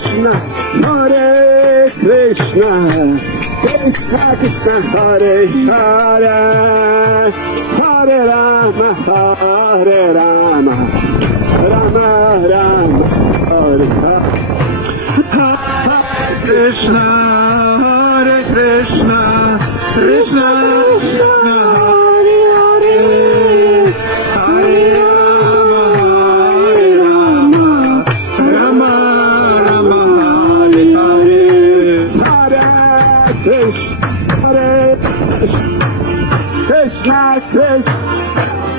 Krishna, Hare Krishna, Krishna Krishna, Hare Hare, Hare Rama, Hare Rama, Rama Rama, Hare Hare. Krishna, Hare Krishna, Krishna Krishna, Hare Hare, Hare Rama, Hare Rama, Rama Rama, Hare Hare. Hare Krishna, Hare Krishna,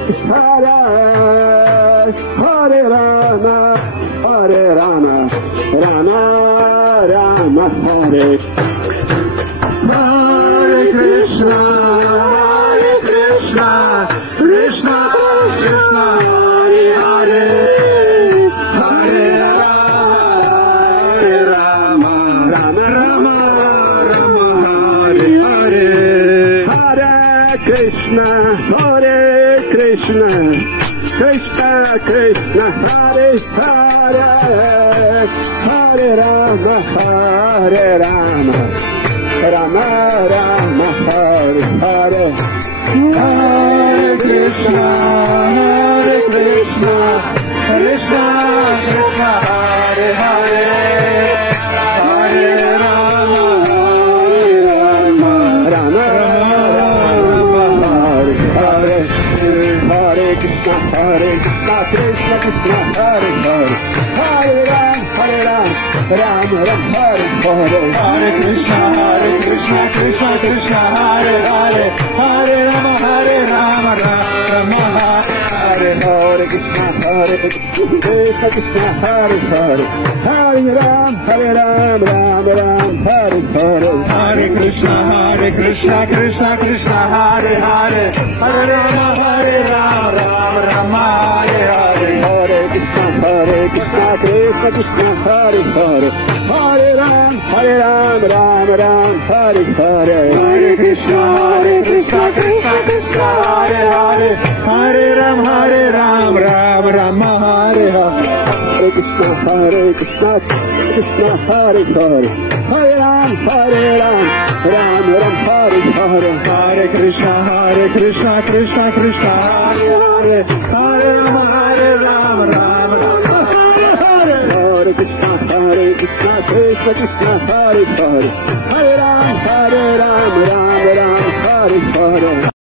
Krishna Hare Hare Rama, Hare Rama, Rama Rama, Hare Hare Krishna, Hare Krishna, Krishna Krishna, Hare Hare, Hare Rama, Rama Rama, Rama Hare Hare. Hare Krishna, Hare Krishna, Krishna Krishna, Hare Hare, Hare Rama, Hare Rama, Rama Rama, Hare Hare. Hare Krishna, Hare Krishna, Krishna Krishna, Hare Hare, Hare Rama, Hare Rama, Rama Rama, Hare Hare. Hare Krishna, Hare Krishna, Krishna Krishna, Hare Hare, Hare Ram, Ram Ram, Hare Hare. Hare Krishna, Krishna Krishna, Hare Hare, Hare Rama, Rama Rama, Hare Hare Krishna, Krishna Krishna, Hare Hare, Hare Ram, Ram Ram, Hare Hare. Hare Krishna, Krishna Krishna, Hare Hare, Hare Rama, Rama Rama, Hare Hare. Hare Krishna, Krishna Krishna, Hare Hare, Hare Ram, Ram Ram, Hare Hare. Hare Krishna, Krishna Krishna, Hare Hare, Hare Rama, Rama Rama, Hare Hare. Hare Krishna, Krishna Hare Hare, Hare Ram, Ram Ram, Hare Hare. Hare Krishna, Krishna Krishna, Hare Hare, Hare Rama, Rama Rama, Hare Krishna, Krishna Krishna, Hare Hare, Hare Ram, Ram Ram, Hare Hare.